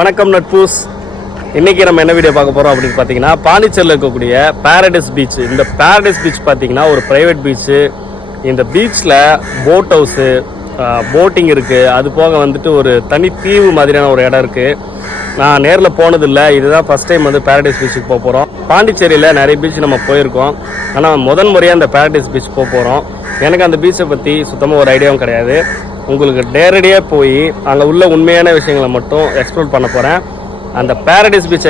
வணக்கம் நட்பூஸ். இன்றைக்கி நம்ம என்ன வீடியோ பார்க்க போகிறோம் அப்படின்னு பார்த்தீங்கன்னா, பாண்டிச்சேரியில் இருக்கக்கூடிய பாரடைஸ் பீச். இந்த பாரடைஸ் பீச் பார்த்தீங்கன்னா ஒரு ப்ரைவேட் பீச்சு. இந்த பீச்சில் போட் ஹவுஸு, போட்டிங் இருக்குது. அது போக வந்துட்டு ஒரு தனி தீவு மாதிரியான ஒரு இடம் இருக்குது. நான் நேரில் போனதில்லை, இதுதான் ஃபஸ்ட் டைம் வந்து பாரடைஸ் பீச்சுக்கு போக போகிறோம். பாண்டிச்சேரியில் நிறைய பீச் நம்ம போயிருக்கோம், ஆனால் முதல் முறையாக அந்த பாரடைஸ் பீச் போக போகிறோம். எனக்கு அந்த பீச்சை பற்றி சுத்தமாக ஒரு ஐடியாவும் கிடையாது. உங்களுக்கு நேரடியாக போய் அங்கே உள்ள உண்மையான விஷயங்களை மட்டும் எக்ஸ்ப்ளோர் பண்ண போகிறேன். அந்த பாரடைஸ் பீச்சை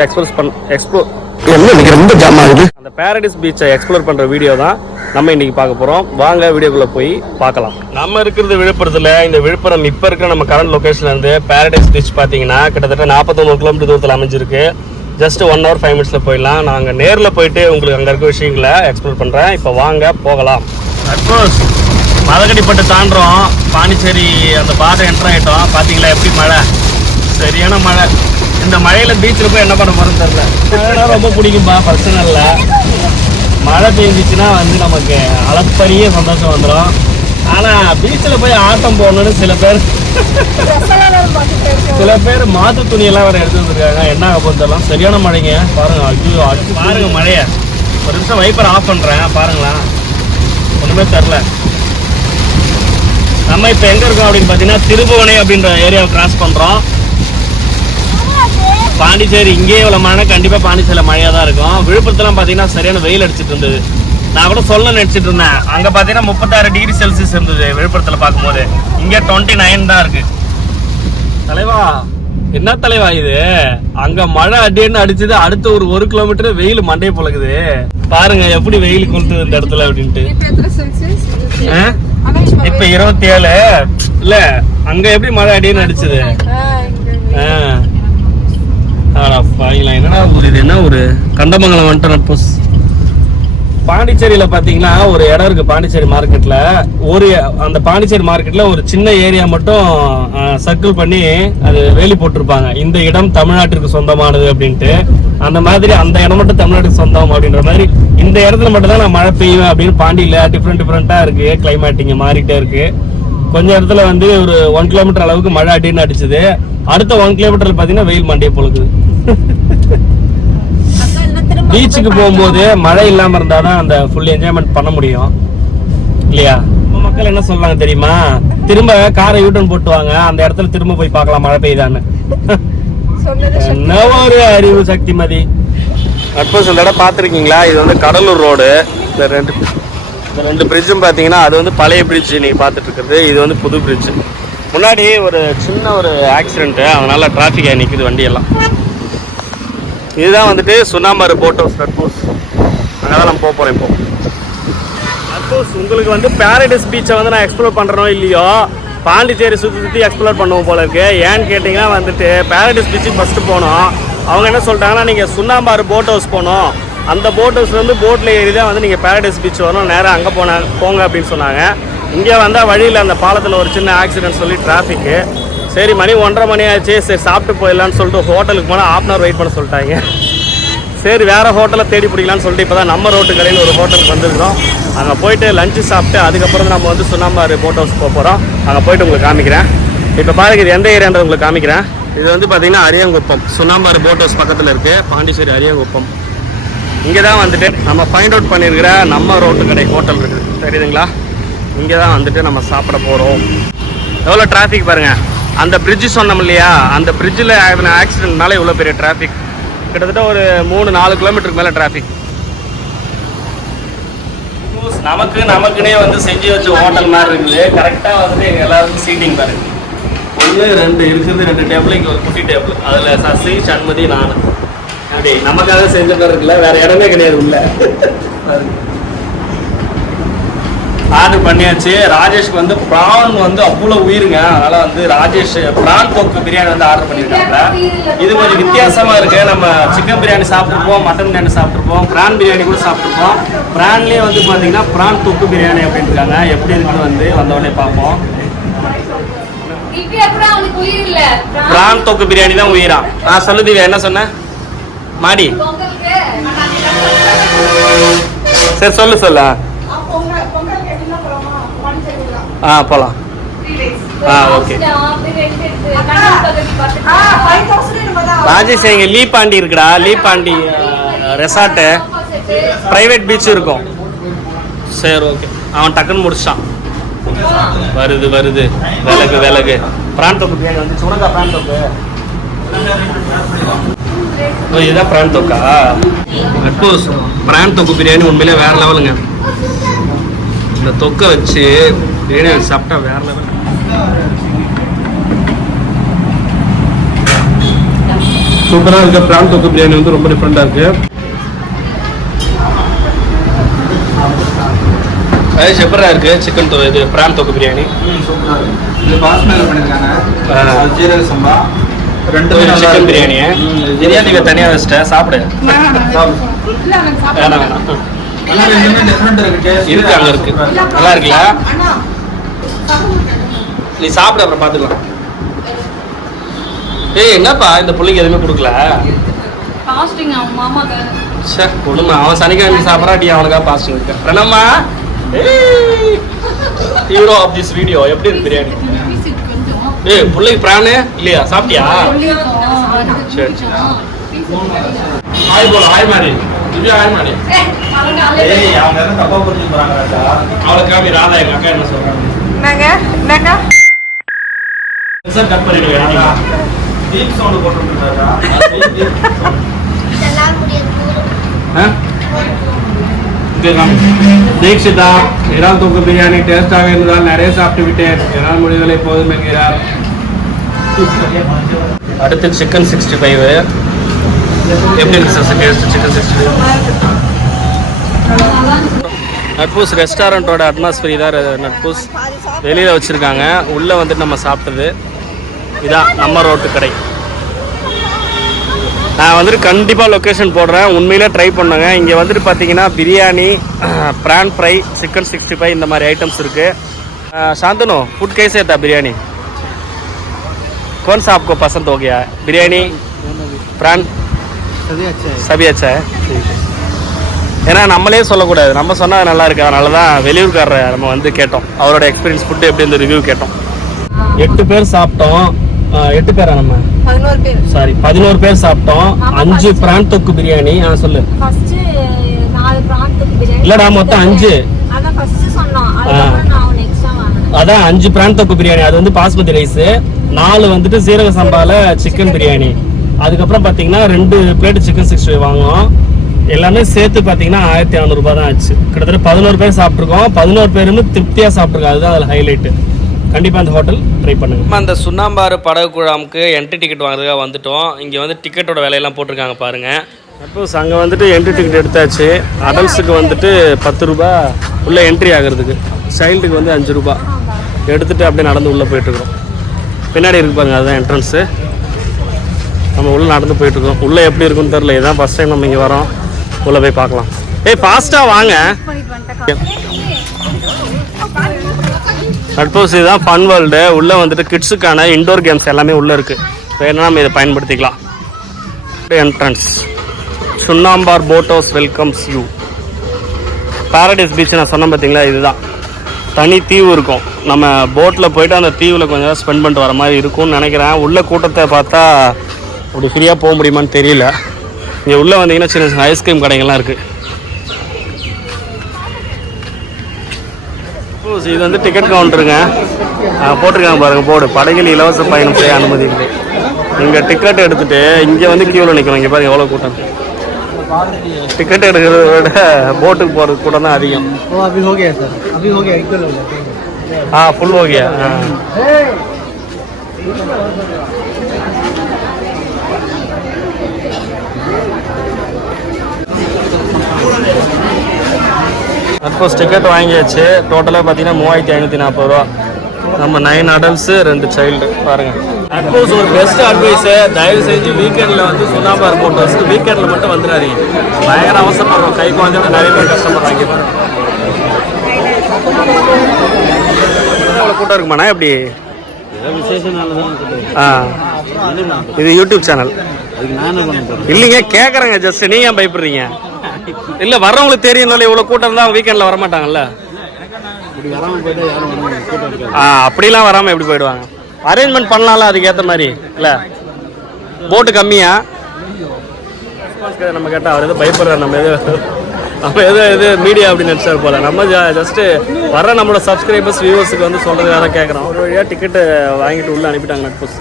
அந்த பாரடைஸ் பீச்சை எக்ஸ்ப்ளோர் பண்ணுற வீடியோ தான் நம்ம இன்றைக்கி பார்க்க போகிறோம். வாங்க வீடியோக்குள்ளே போய் பார்க்கலாம். நம்ம இருக்கிறது விழுப்புரத்தில். இந்த விழுப்புரம் இப்போ இருக்கிற நம்ம கரண்ட் லொக்கேஷன்லேருந்து பாரடைஸ் பீச் பார்த்தீங்கன்னா கிட்டத்தட்ட 49 கிலோமீட்டர் தூரத்தில் அமைஞ்சிருக்கு. ஜஸ்ட் 1 hour 5 minutes போயிடலாம். நாங்கள் நேரில் போயிட்டு உங்களுக்கு அங்கே இருக்க விஷயங்களை எக்ஸ்ப்ளோர் பண்ணுறேன். இப்போ வாங்க போகலாம். அட்கோர்ஸ் மதகடிப்பட்டு தாண்டுறோம். பாண்டிச்சேரி அந்த பாதை என்ட்ரு ஆகிட்டோம். பார்த்தீங்களா எப்படி மழை, சரியான மழை. இந்த மழையில் பீச்சில் போய் என்ன பண்ண போகிறோன்னு தெரியல. மழைனா ரொம்ப பிடிக்கும்பா, பிரச்சனை இல்லை. மழை பெஞ்சிச்சுன்னா வந்து நமக்கு அளப்பரிய சந்தோஷம் வந்துடும். ஆனால் பீச்சில் போய் ஆட்டம் போடணுன்னு சில பேர் மாற்று துணியெல்லாம் வேறு எடுத்து வந்துருக்காங்க. என்ன ஆக போகிறதெல்லாம் சரியான மழைங்க. பாருங்கள், ஐயோ அடிச்சு பாருங்கள் மழையை. ஒரு நிமிஷம் வைப்பர் ஆஃப் பண்ணுறேன், பாருங்களேன், ஒன்றுமே தெரில. நம்ம இப்போ எங்கே இருக்கோம் அப்படின்னு பார்த்தீங்கன்னா, திருபுவனை அப்படின்ற ஏரியாவை கிராஸ் பண்ணுறோம். பாண்டிச்சேரி இங்கேயே இவ்வளோ மழை, கண்டிப்பாக பாண்டிச்சேரியில் மழையாக தான் இருக்கும். விழுப்புரத்துலாம் பார்த்தீங்கன்னா சரியான வெயில் அடிச்சிட்டு இருந்தது. நான் கூட சொல்ல நினச்சிட்டு இருந்தேன். அங்கே பார்த்தீங்கன்னா 36 டிகிரி செல்சியஸ் இருந்தது விழுப்புரத்தில் பார்க்கும்போது. இங்கே 29 தான் இருக்குது. தலைவா, என்ன தலைவா இது? அங்கே மழை அடின்னு அடிச்சது, அடுத்த ஒரு 1 கிலோமீட்டர் வெயில் மண்டையை பழகுது. பாருங்க எப்படி வெயில் கொளுத்துது இந்த இடத்துல அப்படின்ட்டு. இப்ப 27 இல்ல, அங்க எப்படி மழை அடின்னு அடிச்சது? என்னடா ஊர் இது? என்ன ஒரு கண்டமங்கலம் வந்துட்டோம் நட்போஸ். பாண்டிச்சேரியில பாத்தீங்கன்னா ஒரு இடம் இருக்கு. பாண்டிச்சேரி மார்க்கெட்ல அந்த பாண்டிச்சேரி மார்க்கெட்ல ஒரு சின்ன ஏரியா மட்டும் சர்க்கிள் பண்ணி அது வேலி போட்டிருப்பாங்க. இந்த இடம் தமிழ்நாட்டிற்கு சொந்தமானது அப்படின்ட்டு. அந்த மாதிரி அந்த இடம் மட்டும் தமிழ்நாட்டுக்கு சொந்தம் அப்படின்ற மாதிரி இந்த இடத்துல மட்டும் தான் நான் மழை பெய்யும் அப்படின்னு. பாண்டியில டிஃப்ரெண்டா இருக்கு, கிளைமேட்டிங் மாறிட்டே இருக்கு. கொஞ்சம் இடத்துல வந்து ஒரு 1 கிலோமீட்டர் அளவுக்கு மழை அடின்னு அடிச்சது. அடுத்த 1 கிலோமீட்டர்ல பாத்தீங்கன்னா வெயில் மண்டையை பொழுது. பீச்சுக்கு போகும்போது மழை இல்லாம இருந்தாதான் அந்த ஃபுல் என்ஜாய்மெண்ட் பண்ண முடியும் இல்லையா? மக்கள் என்ன சொல்றாங்க தெரியுமா? திரும்ப காரை யூட்டன் போட்டுவாங்க, அந்த இடத்துல திரும்ப போய் பார்க்கலாம் மழை பெய்யுதான்னு. என்ன ஒரு அறிவு சக்தி மதி. அட்போஸ் இந்த இடம் பார்த்துருக்கீங்களா? இது வந்து கடலூர் ரோடு. இந்த ரெண்டு பிரிட்ஜும் பார்த்தீங்கன்னா, அது வந்து பழைய பிரிட்ஜ் நீங்கள் பார்த்துட்டு இருக்கிறது. இது வந்து புது பிரிட்ஜ். முன்னாடி ஒரு சின்ன ஒரு ஆக்சிடென்ட்டு, அதனால டிராஃபிக் ஆகி நிற்குது வண்டியெல்லாம். இதுதான் வந்துட்டு சுண்ணாம்பர் போட் ஹவுஸ் அட்போஸ். அங்கே தான் நம்ம போக போகிறோம் இப்போ. அட்போஸ் உங்களுக்கு வந்து பாரடைஸ் பீச்சை வந்து நான் எக்ஸ்ப்ளோர் பண்ணுறனோ இல்லையோ, பாண்டிச்சேரி சுற்றி எக்ஸ்ப்ளோர் பண்ணுவோம் போல இருக்கு. ஏன்னு கேட்டிங்கன்னா வந்துட்டு பாரடைஸ் பீச்சுக்கு ஃபஸ்ட்டு போனோம். அவங்க என்ன சொல்லிட்டாங்கன்னா, நீங்கள் சுண்ணாம்பாறு போட் ஹவுஸ் போகணும். அந்த போட் ஹவுஸ்லேருந்து போட்டில் ஏறி தான் வந்து நீங்கள் பாரடைஸ் பீச் வரணும். நேராக அங்கே போங்க அப்படின்னு சொன்னாங்க. இங்கே வந்தால் வழியில் அந்த பாலத்தில் ஒரு சின்ன ஆக்சிடென்ட் சொல்லி டிராஃபிக்கு. சரி, மணி 1:30 மணி ஆச்சு, சரி சாப்பிட்டு போயிடலான்னு சொல்லிட்டு ஹோட்டலுக்கு போனால் 1/2 hour வெயிட் பண்ண சொல்லிட்டாங்க. சரி வேறு ஹோட்டலை தேடி பிடிக்கலான்னு சொல்லிட்டு இப்போ தான் நம்ம ரோட்டு கடையில் ஒரு ஹோட்டலுக்கு வந்துருக்கோம். அங்கே போயிட்டு லஞ்சு சாப்பிட்டு அதுக்கப்புறம் நம்ம வந்து சுண்ணாம்பாறு போட் ஹவுஸ் போக போகிறோம். அங்கே போயிட்டு உங்களுக்கு காமிக்கிறேன். இப்போ பாருங்க, இது எந்த ஏரியான்றது உங்களுக்கு காமிக்கிறேன். இது வந்து பார்த்தீங்கன்னா அரியங்குப்பம். சுண்ணாம்பாறு போட் ஹவுஸ் பக்கத்தில் இருக்குது, பாண்டிச்சேரி அரியங்குப்பம். இங்கே தான் வந்துட்டு நம்ம ஃபைண்ட் அவுட் பண்ணியிருக்கிற நம்ம ரோட்டு கடை ஹோட்டல் இருக்குது, தெரியுதுங்களா? இங்கே தான் வந்துட்டு நம்ம சாப்பிட போகிறோம். எவ்வளோ டிராஃபிக் பாருங்கள். அந்த பிரிட்ஜு சொன்னோம் இல்லையா, அந்த பிரிட்ஜில் ஆக்சிடென்ட்னால இவ்வளோ பெரிய டிராஃபிக். கிட்டத்தட்ட ஒரு 3-4 கிலோமீட்டருக்கு மேலே டிராஃபிக். நமக்குன்னே வந்து செஞ்சு வச்ச ஹோட்டல் மாதிரி இருக்குது. கரெக்டாக வந்துட்டு எங்கள் எல்லாருக்கும் சீட்டிங் பாருங்க. 1 2 இருக்குது, 2 டேபிள். இங்கே ஒரு குட்டி டேபிள், அதில் சசி சண்மதி நான். அப்படி நமக்காக செஞ்ச மாதிரி இருக்குல்ல, வேறு இடமே கிடையாது உள்ள. ஆர்டர் பண்ணியாச்சு. ராஜேஷ்க்கு வந்து ப்ரான் வந்து அவ்வளோ உயிருங்க. அதனால் வந்து ராஜேஷ் ப்ரான் தொக்கு பிரியாணி வந்து ஆர்டர் பண்ணியிருக்காங்க. இது கொஞ்சம் வித்தியாசமாக இருக்குது. நம்ம சிக்கன் பிரியாணி சாப்பிட்ருப்போம், மட்டன் பிரியாணி சாப்பிட்ருப்போம், ப்ரான் பிரியாணி கூட சாப்பிட்ருப்போம். ப்ரான்லேயே வந்து பார்த்தீங்கன்னா ப்ரான் தொக்கு பிரியாணி அப்படின்ட்டுருக்காங்க. எப்படி இருக்குன்னு வந்து வந்தவொடனே பார்ப்போம். ப்ரான் தொக்கு பிரியாணி தான் உயிரா. சொல்லு திவ்யா, என்ன சொன்ன மாடி? சரி சொல்லு. போகலாம். ஓகே. ராஜேஷ் இங்க லீ பாண்டி இருக்குடா, லீ பாண்டி ரெசார்ட்டு பிரைவேட் பீச் இருக்கும். சரி ஓகே, அவன் டக்குன்னு முடிச்சான். வருது விலகு பிரான் தொக்கு பிரியாணி வந்து சுனக்கா பிரான் தொக்கு. இதுதான் பிரான் தொக்கா. அட்போஸ் பிரான் தொக்கு பிரியாணி உண்மையிலே வேற லெவலுங்க. இந்த தொக்கை வச்சு பிரியாணி சாப்பிட்டா வேற லெவல். சூப்பராக இருக்க பிரான் தொக்கு பிரியாணி வந்து ரொம்ப டிஃப்ரெண்டாக இருக்கு. அது செப்பராக இருக்கு. சிக்கன் இது பிரான் தொக்கு பிரியாணி இது பாஸ்மதி பண்ணிருக்காங்க. ஜீரக சம்பா ரெண்டு சிக்கன் பிரியாணி. பிரியாணிக்கு தனியாக வச்சுட்டேன், சாப்பிடு. வேணாம் இருக்கு, அங்கே இருக்கு. நல்லா இருக்குல்ல? நீ சாப்பிடு, அப்புறம் பார்த்துக்கலாம். ஏய் என்னப்பா இந்த பிள்ளைக்கு எதுவுமே கொடுக்கல? சார் கொடுமா, அவன் சனிக்கிழமை சாப்பிட்றாட்டி அவனுக்காக பாஸ்டிங் இருக்கு. பிரணம்மா ஹீரோ ஆஃப் திஸ் வீடியோ. எப்படி இருக்கு பிரியாணி? ஏய் பிள்ளைக்கு பிரானு இல்லையா? சாப்பிட்டியா? சரி சரி. ஹாய் போல, ஹாய் மாடி திவ்யா, ஹாய் மாடி. ஏய் அவங்க என்ன தப்பா புரிஞ்சு போறாங்க ராஜா. அவளுக்கு காமி ராதா எங்க அக்கா என்ன சொல்றாங்க? என்னங்க சார் கட் பண்ணிடுங்க. டீப் சவுண்ட் போட்டுட்டு ராஜா. தீக்ஷிதா இறால் தொக்கு பிரியாணி டேஸ்டாக இருந்தால் நிறைய சாப்பிட்டு விட்டேன். இறால் முடிவுகளை எப்போதும் என்கிறார். அடுத்து சிக்கன் 65. எப்படி இருக்கு சார் டேஸ்ட் சிக்கன் 65? நட்பூஸ் ரெஸ்டாரண்ட்டோட அட்மாஸ்பியர் தான் நட்பூஸ். வெளியில் வச்சுருக்காங்க. உள்ளே வந்துட்டு நம்ம சாப்பிட்டது இதான் நம்ம ரோட்டு கடை. நான் வந்துட்டு கண்டிப்பாக லொக்கேஷன் போடுறேன். உண்மையிலே ட்ரை பண்ணுங்க. இங்கே வந்துட்டு பார்த்தீங்கன்னா பிரியாணி, ப்ரான் ஃப்ரை, சிக்கன் 65 இந்த மாதிரி ஐட்டம்ஸ் இருக்குது. शांतनु फूड कैसे था बिरयानी? कौन सा आपको पसंद हो गया? बिरयानी, प्राण सभी अच्छा है. ठीक है. ஏன்னா நம்மளே சொல்லக்கூடாது, நம்ம சொன்னால் நல்லா இருக்கு. அதனால தான் வெளியூர்காரரை நம்ம வந்து கேட்டோம், அவரோட எக்ஸ்பீரியன்ஸ் ஃபுட்டு எப்படி இந்த ரிவ்யூ கேட்டோம். 8 பேர் சாப்பிட்டோம். 8 பேரா? நம்ம 11 பேர். சாரி 11 பேர் சாப்பிட்டோம். 5 பிரான் தொக்கு பிரியாணி. சொல்லு. ஃபர்ஸ்ட் 4 பிரான் தொக்கு பிரியாணி. இல்லடா மொத்தம் 5. அதான் ஃபர்ஸ்ட் சொன்னோம். அதுக்கப்புறம் நான் எக்ஸ்ட்ரா வாங்குனேன். அதான் 5 பிரான் தொக்கு பிரியாணி. அது வந்து பாஸ்மதி ரைஸ். 4 வந்துட்டு சீரக சம்பால சிக்கன் பிரியாணி. அதுக்கப்புறம் பாத்தீங்கன்னா 2 பிளேட் சிக்கன் 65 வாங்குவோம். எல்லாமே சேர்த்து பாத்தீங்கன்னா 1600 ரூபாய் தான் ஆச்சு. கிட்டத்தட்ட 11 பேர் சாப்பிட்டுருக்கோம். 11 பேருமே திருப்தியா சாப்பிட்டுருக்கோம். அதுதான் அதில் ஹைலைட். கண்டிப்பா அந்த ஹோட்டல் ட்ரை பண்ணுங்க. நம்ம அந்த சுண்ணாம்பாறு படகு குழாமுக்கு என்ட்ரி டிக்கெட் வாங்குறதுக்காக வந்துட்டோம். இங்க வந்து டிக்கெட்டோட விலையெல்லாம் போட்டிருக்காங்க பாருங்க. சப்போஸ் அங்கே வந்துட்டு என்ட்ரி டிக்கெட் எடுத்தாச்சு. அடல்ட்ஸுக்கு வந்துட்டு 10 ரூபாய் உள்ள என்ட்ரி ஆகிறதுக்கு, சைல்டுக்கு வந்து 5 ரூபாய் எடுத்துட்டு அப்படியே நடந்து உள்ளே போயிட்டுருக்கோம். பின்னாடி இருக்கு பாருங்க, அதுதான் என்ட்ரன்ஸு. நம்ம உள்ளே நடந்து போயிட்டுருக்கோம். உள்ளே எப்படி இருக்குன்னு தெரில. இதுதான் ஃபஸ்ட் டைம் நம்ம இங்கே வரோம். உள்ளே போய் பார்க்கலாம். ஏய் ஃபாஸ்ட்டாக வாங்க. சப்போஸ் இதுதான் ஃபன் வேர்ல்டு. உள்ளே வந்துட்டு கிட்ஸுக்கான இன்டோர் கேம்ஸ் எல்லாமே உள்ளே இருக்குது. வேணும்னா நம்ம இதை பயன்படுத்திக்கலாம். Entrance Chunnambar boat house welcomes you. Paradise Beach நான் சொன்னேன் பார்த்தீங்களா, இதுதான். தனி தீவு இருக்கும். நம்ம போட்டில் போயிட்டு அந்த தீவில் கொஞ்சம் நேரம் ஸ்பெண்ட் பண்ணிட்டு வர மாதிரி இருக்கும்னு நினைக்கிறேன். உள்ள கூட்டத்தை பார்த்தா அப்படி ஃப்ரீயாக போக முடியுமான்னு தெரியல. இங்கே உள்ளே வந்தீங்கன்னா சின்ன சின்ன ஐஸ்கிரீம் கடைகள்லாம் இருக்குது. இது வந்து டிக்கெட் கவுண்டருங்க. போட்டிருக்காங்க பாருங்கள் போர்டு, படகில் இலவச பயணம் செய்ய அனுமதி இல்லை. இங்கே டிக்கெட் எடுத்துகிட்டு இங்கே வந்து கியூவில் நிற்கணும். இங்கே பாருங்க எவ்வளோ கூட்டம். டிக்கெட் எடுக்கிறத விட போட்டுக்கு போகிறது கூட்டம் தான் அதிகம். ஃபுல் हो गया. சப்போஸ் டிக்கெட் வாங்கியாச்சு. டோட்டலாக பார்த்தீங்கன்னா 3540 ரூபா. நம்ம 9 அடல்ட்ஸு 2 சைல்டு பாருங்கள். சப்போஸ் ஒரு பெஸ்ட் அட்வைஸு, தயவு செஞ்சு வீக்கெண்டில் வந்து சுண்ணாம்பார் போட் ஹவுஸ்க்கு வீக்கெண்டில் மட்டும் வந்துடாதீங்க. பயங்கர அவசரப்படுறோம். கை குழந்தைங்க நிறைய பேர் கஷ்டப்படுறாங்க. அவ்வளோ கூட்டம் இருக்குமாண்ணா எப்படி? இது யூடியூப் சேனல் இல்லைங்க, கேட்குறேங்க ஜஸ்ட். நீங்கள் ஏன் பயப்படுறீங்க? இல்லை வர்றவங்களுக்கு தெரியும். இவ்வளோ கூட்டம் தான் வீக்கெண்டில் வரமாட்டாங்கல்ல. அப்படிலாம் வராமல் எப்படி போயிடுவாங்க? அரேஞ்ச்மெண்ட் பண்ணலாம்ல அதுக்கேற்ற மாதிரி இல்லை போட்டு கம்மியா நம்ம கேட்டால் அவர் எதுவும் பயப்படுறாரு நம்ம எது மீடியா அப்படின்னு நினச்சார் போல நம்ம ஜஸ்ட்டு வர நம்மளோட சப்ஸ்கிரைபர்ஸ் வியூவர்ஸுக்கு வந்து சொல்கிறது வேறு கேட்குறோம் ஒரு வழியாக டிக்கெட்டு வாங்கிட்டு உள்ளே அனுப்பிட்டாங்க நட்பூஸ்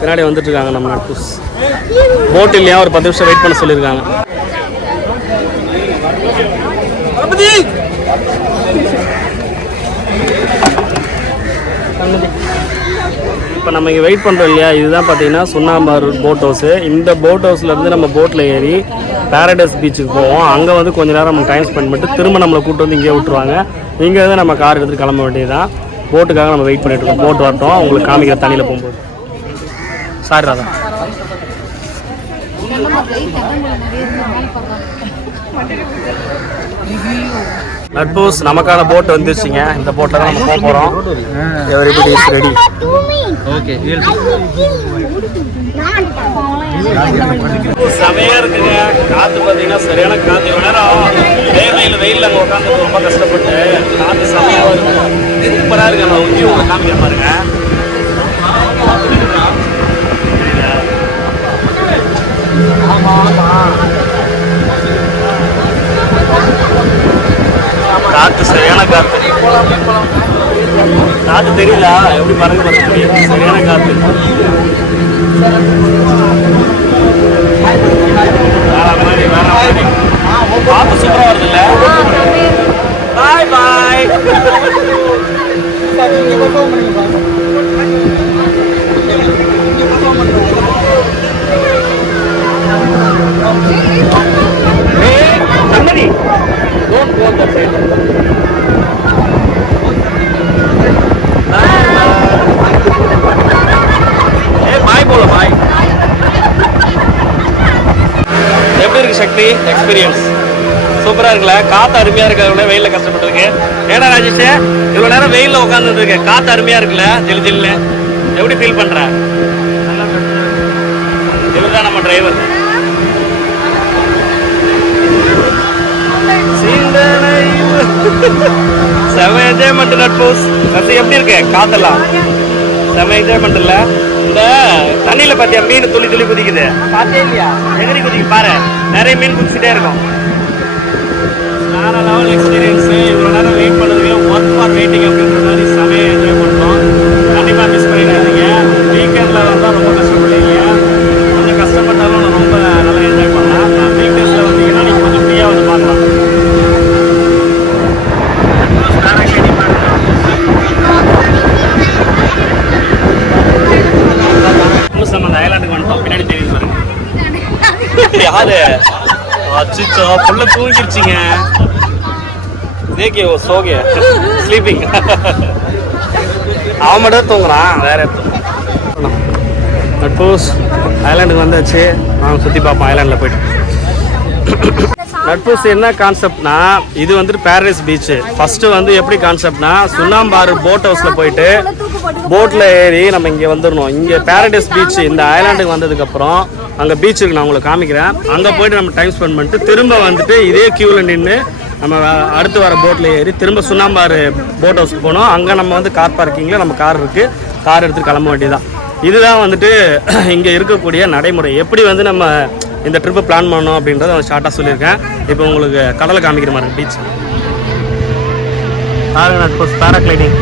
பின்னாடி வந்துட்டு இருக்காங்க நம்ம நட்பூஸ் போட் இல்லையா ஒரு 10 நிமிஷம் வெயிட் பண்ண சொல்லியிருக்காங்க இப்போ நம்ம இங்கே வெயிட் பண்ணுறோம் இல்லையா இதுதான் பார்த்தீங்கன்னா சுண்ணாம்பார் போட் ஹவுஸு இந்த போட் ஹவுஸ்லேருந்து நம்ம போட்டில் ஏறி பேரடைஸ் பீச்சுக்கு போவோம் அங்கே வந்து கொஞ்சம் நேரம் நம்ம டைம் ஸ்பெண்ட் பண்ணிட்டு திரும்ப நம்மளை கூப்பிட்டு வந்து இங்கே விட்டுருவாங்க இங்கே வந்து நம்ம கார் எடுத்துகிட்டு கிளம்ப வேண்டியதுதான் போட்டுக்காக நம்ம வெயிட் பண்ணிட்டு இருக்கோம் போட் வரட்டும் உங்களுக்கு காமிக்கிற தண்ணியில் போகும்போது சாரி ராதா நட்பூஸ் நமக்கான போட் வந்துருச்சுங்க இந்த போட்டில் தான் நம்ம போக போகிறோம் எவ்ரிபடி இஸ் ரெடி ஓகே செமையா இருக்குங்க காற்று பார்த்தீங்கன்னா சரியான காற்று இவ்வளோ நேரம் வெயிலில் அங்கே உட்காந்து ரொம்ப கஷ்டப்பட்டு காற்று செமையாக இருக்கும் சூப்பராக இருக்கு நம்ம உச்சி உங்களை காமிக்கிற பாருங்க காற்று சரியான காற்று காற்று தெரியல எப்படி பாருங்க சரியான காற்று காற்று சூப்பராக வருது இல்லை பாய் பாய் Don't go that side. Hey, bye bola bye. எப்படி இருக்கு சக்தி எக்ஸ்பீரியன்ஸ் சூப்பரா இருக்குல்ல காத்து அருமையா இருக்கு வெயில கஷ்டப்பட்டு இருக்கு ஏடா ராஜேஷ் இவ்வளவு நேரம் வெயில உட்காந்துட்டு இருக்கு காத்து அருமையா இருக்குல்ல ஜில் ஜில்னு எப்படி ஃபீல் பண்ற இதுதான் நம்ம டிரைவர் செம என்ஜாய்மெண்ட் நட்பூஸ் அது எப்படி இருக்கு காத்தெல்லாம் செம என்ஜாய்மெண்ட் இல்ல இந்த தண்ணியில பாத்தியா மீன் துளி துளி குதிக்குது பாத்தே இல்லையா எகிரி குதிக்கு பாரு நிறைய மீன் குதிச்சுட்டே இருக்கும் வேற லெவல் எக்ஸ்பீரியன்ஸ் இவ்வளவு நேரம் வெயிட் பண்ணதுக்கு ஒர்க் ஃபார் வெயிட்டிங் அப்படின்ற மாதிரி செமையா என்ஜாய் பண்ணோம் கண்டிப்பா மிஸ் பண்ணிடாதீங்க வீக்கெண்ட்ல வந்தா ரொம்ப கஷ்டப்படுவீங்க கொஞ்சம் கஷ்டப்பட்டாலும் ரொம்ப நல்லா என்ஜாய் பண்ணலாம் வீக் டேஸ்ல வந்தீங்கன்னா நீங்க கொஞ்சம் ஃப்ரீயா வந்து பார்க்கலாம் நம்ம ஐலாண்டுக்கு வந்துட்டோம் பின்னாடி தெரியுது பாருங்க யாரு அச்சிச்சோ புள்ள தூங்கிடுச்சிங்க தேக்கிய சோகே ஸ்லீப்பிங் அவன் மட்டும் தூங்குறான் வேற நட்பூஸ் ஐலாண்டுக்கு வந்தாச்சு அவன் சுற்றி பார்ப்போம் ஐலாண்டில் போயிட்டு நட்பூஸ் என்ன கான்செப்ட்னா இது வந்துட்டு பேரடைஸ் பீச்சு ஃபர்ஸ்ட்டு வந்து எப்படி கான்செப்ட்னா சுண்ணாம்பாறு போட் ஹவுஸில் போயிட்டு போட்டில் ஏறி நம்ம இங்கே வந்துடணும் இங்கே பேரடைஸ் பீச் இந்த ஐலாண்டுக்கு வந்ததுக்கப்புறம் அங்கே பீச் இருக்கு நான் உங்களுக்கு காமிக்கிறேன் அங்கே போயிட்டு நம்ம டைம் ஸ்பெண்ட் பண்ணிட்டு திரும்ப வந்துட்டு இதே க்யூவில் நின்று நம்ம அடுத்து வர போட்டில் ஏறி திரும்ப சுண்ணாம்பாறு போட் ஹவுஸ்க்கு போனோம் அங்கே நம்ம வந்து கார் பார்க்கிங்கில் நம்ம கார் இருக்குது கார் எடுத்துகிட்டு கிளம்ப வேண்டியதான் இதுதான் வந்துட்டு இங்கே இருக்கக்கூடிய நடைமுறை எப்படி வந்து நம்ம இந்த ட்ரிப்பை பிளான் பண்ணோம் அப்படின்றத நான் ஷார்ட்டாக சொல்லியிருக்கேன் இப்போ உங்களுக்கு கடலை காமிக்கிற மாதிரி பீச் பேராகிளைடிங்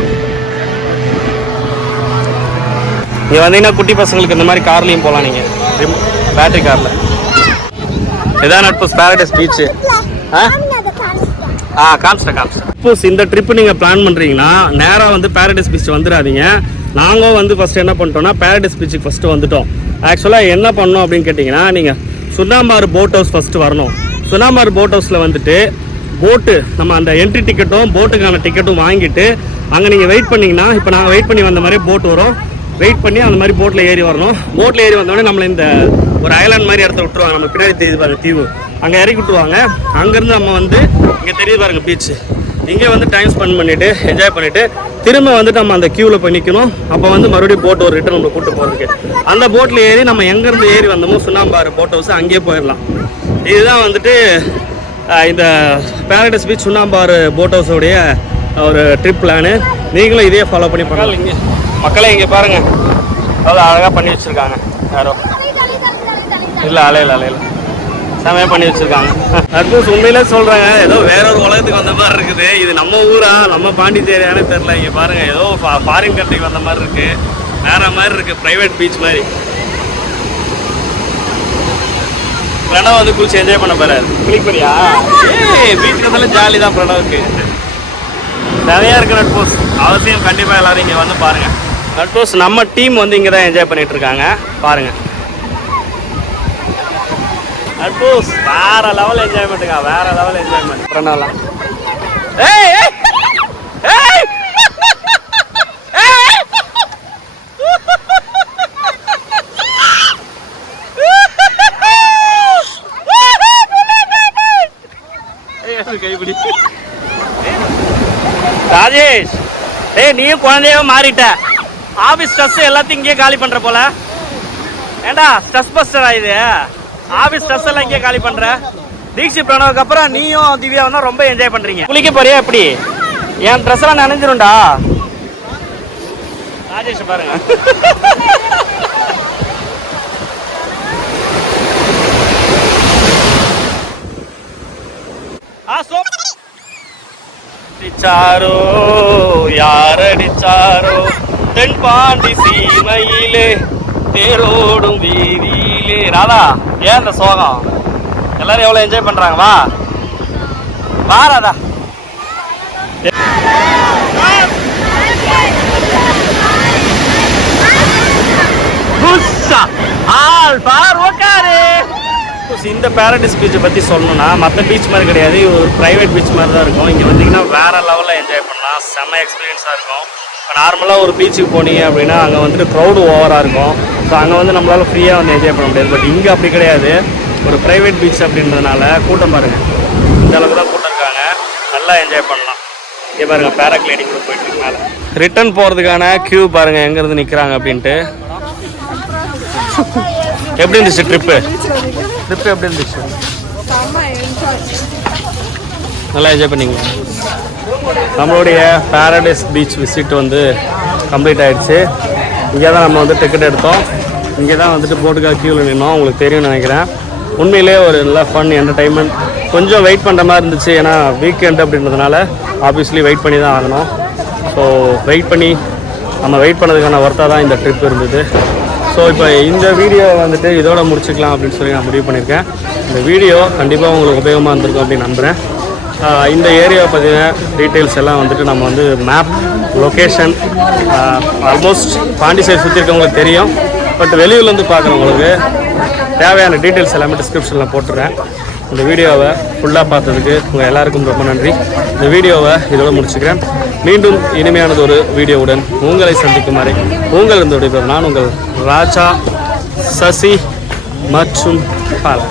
இங்கே வந்தீங்கன்னா குட்டி பசங்களுக்கு இந்த மாதிரி கார்லேயும் போகலாம் நீங்கள் பேட்டரி காரில் இதான் நட்பூஸ் பேரடைஸ் பீச்சு காமிச்சிட்டேன் இந்த ட்ரிப்பு நீங்கள் பிளான் பண்ணுறீங்கன்னா நேராக வந்து பேரடைஸ் பீச் வந்துடாதீங்க நாங்கள் வந்து ஃபஸ்ட்டு என்ன பண்ணிட்டோம்னா பேரடைஸ் பீச்சுக்கு ஃபஸ்ட்டு வந்துட்டோம் ஆக்சுவலாக என்ன பண்ணோம் அப்படின்னு கேட்டிங்கன்னா நீங்கள் சுண்ணாம்பாறு போட் ஹவுஸ் ஃபஸ்ட்டு வரணும் சுண்ணாம்பாறு போட் ஹவுஸில் வந்துட்டு போட்டு நம்ம அந்த என்ட்ரி டிக்கெட்டும் போட்டுக்கான டிக்கெட்டும் வாங்கிட்டு அங்கே நீங்கள் வெயிட் பண்ணிங்கன்னா இப்போ நாங்கள் வெயிட் பண்ணி வந்த மாதிரி போட் வரும் வெயிட் பண்ணி அந்த மாதிரி போட்டில் ஏறி வரணும் போட்டில் ஏறி வந்தோடனே நம்மளை இந்த ஒரு ஐலாண்ட் மாதிரி இடத்த விட்டுருவாங்க நம்ம பின்னாடி தெரியுது பாருங்க தீவு அங்கே இறக்கி விட்டுருவாங்க அங்கேருந்து நம்ம வந்து இங்கே தெரியுது பாருங்க பீச்சு இங்கே வந்து டைம் ஸ்பெண்ட் பண்ணிவிட்டு என்ஜாய் பண்ணிவிட்டு திரும்ப வந்துட்டு நம்ம அந்த க்யூவில் போய் நிற்கணும் அப்போ வந்து மறுபடியும் போட் ஒரு ரிட்டர்ன் நம்ம கூப்பிட்டு போகிறதுக்கு அந்த போட்டில் ஏறி நம்ம எங்கேருந்து ஏறி வந்தோமோ சுண்ணாம்பாறு போட் ஹவுஸ் அங்கேயே போயிடலாம் இதுதான் வந்துட்டு இந்த பேரடைஸ் பீச் சுண்ணாம்பாறு போட் ஹவுஸோடைய ஒரு ட்ரிப் பிளானு நீங்களும் இதே ஃபாலோ பண்ணி பண்ணலாம் இங்கே மக்களே இங்கே பாருங்கள் அவ்வளோ அழகாக பண்ணி வச்சுருக்காங்க. யாரோ இல்லை அலையில செமையாக பண்ணி வச்சுருக்காங்க. அட்மோஸ் உண்மையிலே சொல்கிறாங்க, ஏதோ வேற ஒரு உலகத்துக்கு வந்த மாதிரி இருக்குது. இது நம்ம ஊரா நம்ம பாண்டிச்சேரியானே தெரில. இங்கே பாருங்கள், ஏதோ ஃபாரின் கண்ட்ரிக்கு வந்த மாதிரி இருக்குது. வேறு மாதிரி இருக்குது, ப்ரைவேட் பீச் மாதிரி. பிரணவ் வந்து குளிச்சு என்ஜாய் பண்ண போறாரு. குளிப்பறியா? பீச்சுக்கு வந்தாலும் ஜாலி தான் பிரணவுக்கு. நிறையா இருக்குது நட்போஸ். அவசியம் கண்டிப்பாக எல்லாரும் இங்கே வந்து பாருங்கள். நட்போஸ் நம்ம டீம் வந்து இங்கே தான் என்ஜாய் பண்ணிட்டு இருக்காங்க. பாருங்கள் நட்போஸ், வேற லெவல் என்ஜாய்மெண்ட்டுங்க, வேற லெவல் என்ஜாய்மெண்ட். பிரணவலாம் ஏய் ஏய் ஏய் கைப்பிடி ராஜேஷ். ஏய் நீயும் குழந்தையோ மாறிட்ட. ஆபீஸ் ஸ்ட்ரெஸ் எல்லாத்தையும் இங்கே காலி பண்ற போல. ஏண்டா ஸ்ட்ரெஸ் பஸ்டரா இது? ஆபீஸ் ஸ்ட்ரெஸ் எல்லாம் இங்கே காலி பண்ற. தீக்ஷித் பிரணவுக்கு அப்புறம் நீயும் திவ்யா வந்து ரொம்ப என்ஜாய் பண்றீங்க. குளிக்க போறியா எப்படி? என் ட்ரெஸ் எல்லாம் நனைஞ்சிரும்டா. ராஜேஷ் பாருங்க. அடிச்சாரோ யார் அடிச்சாரோ தென்பாண்டி சீமையிலே தேரோடும் வீதியிலே. ராதா, ஏன் இந்த சோகம்? எல்லாரும் எவ்வளவு என்ஜாய் பண்றாங்க. வா வா ராதா. இந்த பேரடைஸ் பீச்சை பற்றி சொல்லணும்னா மற்ற பீச் மாதிரி கிடையாது. இது ஒரு ப்ரைவேட் பீச் மாதிரி தான் இருக்கும். இங்கே வந்தீங்கன்னா வேறு லெவலில் என்ஜாய் பண்ணலாம். செம்ம எக்ஸ்பீரியன்ஸாக இருக்கும். இப்போ நார்மலாக ஒரு பீச்சுக்கு போனீங்க அப்படின்னா அங்கே வந்துட்டு க்ரௌடு ஓவராக இருக்கும். ஸோ அங்கே வந்து நம்மளால் ஃப்ரீயாக வந்து என்ஜாய் பண்ண முடியாது. பட் இங்கே அப்படி கிடையாது. ஒரு ப்ரைவேட் பீச் அப்படின்றதுனால கூட்டம் பாருங்கள், இந்த அளவுக்கு தான் கூட்டம் இருக்காங்க. நல்லா என்ஜாய் பண்ணலாம். இங்கே பாருங்கள், பேராகிளைடிங் கூட போயிட்டு இருக்கு மேலே. ரிட்டர்ன் போகிறதுக்கான க்யூ பாருங்கள் எங்கேருந்து நிற்கிறாங்க அப்படின்ட்டு. எப்படி இருந்துச்சு ட்ரிப்பு எப்படி இருந்துச்சு? நல்லா என்ஜாய் பண்ணீங்க. நம்மளுடைய பேரடைஸ் பீச் விசிட் வந்து கம்ப்ளீட் ஆகிடுச்சு. இங்கே தான் நம்ம வந்து டிக்கெட் எடுத்தோம். இங்கே தான் வந்துட்டு போட்டுக்காக க்யூவில் நின்னோம். உங்களுக்கு தெரியும்னு நினைக்கிறேன். உண்மையிலே ஒரு நல்ல ஃபன் என்டர்டைன்மெண்ட். கொஞ்சம் வெயிட் பண்ணுற மாதிரி இருந்துச்சு, ஏன்னா வீக்கெண்ட் அப்படின்றதுனால ஆப்வியஸ்லி வெயிட் பண்ணி தான் ஆகணும். ஸோ வெயிட் பண்ணதுக்கான ஒர்த்தாக தான் இந்த ட்ரிப் இருந்தது. ஸோ இப்போ இந்த வீடியோ வந்துட்டு இதோட முடிச்சுக்கலாம் அப்படின்னு சொல்லி நான் முடிவு பண்ணியிருக்கேன். இந்த வீடியோ கண்டிப்பாக உங்களுக்கு உபயோகமாக இருந்திருக்கும் அப்படின்னு நம்புகிறேன். இந்த ஏரியாவை பற்றின டீட்டெயில்ஸ் எல்லாம் வந்துட்டு நம்ம வந்து மேப், லொக்கேஷன், ஆல்மோஸ்ட் பாண்டிச்சேரி சுற்றி இருக்கவங்களுக்கு தெரியும். பட் வெளியூர்லேருந்து பார்க்குறவங்களுக்கு தேவையான டீட்டெயில்ஸ் எல்லாமே டிஸ்கிரிப்ஷனில் போட்டுறேன். இந்த வீடியோவை ஃபுல்லாக பார்த்ததுக்கு உங்கள் எல்லாருக்கும் ரொம்ப நன்றி. இந்த வீடியோவை இதோட முடிச்சுக்கிறேன். மீண்டும் இனிமையானது ஒரு வீடியோவுடன் உங்களை சந்திக்கும் வரை உங்கள் இருந்து விடைபெறும் நான் உங்கள் ராஜா, சசி மற்றும் பாலா.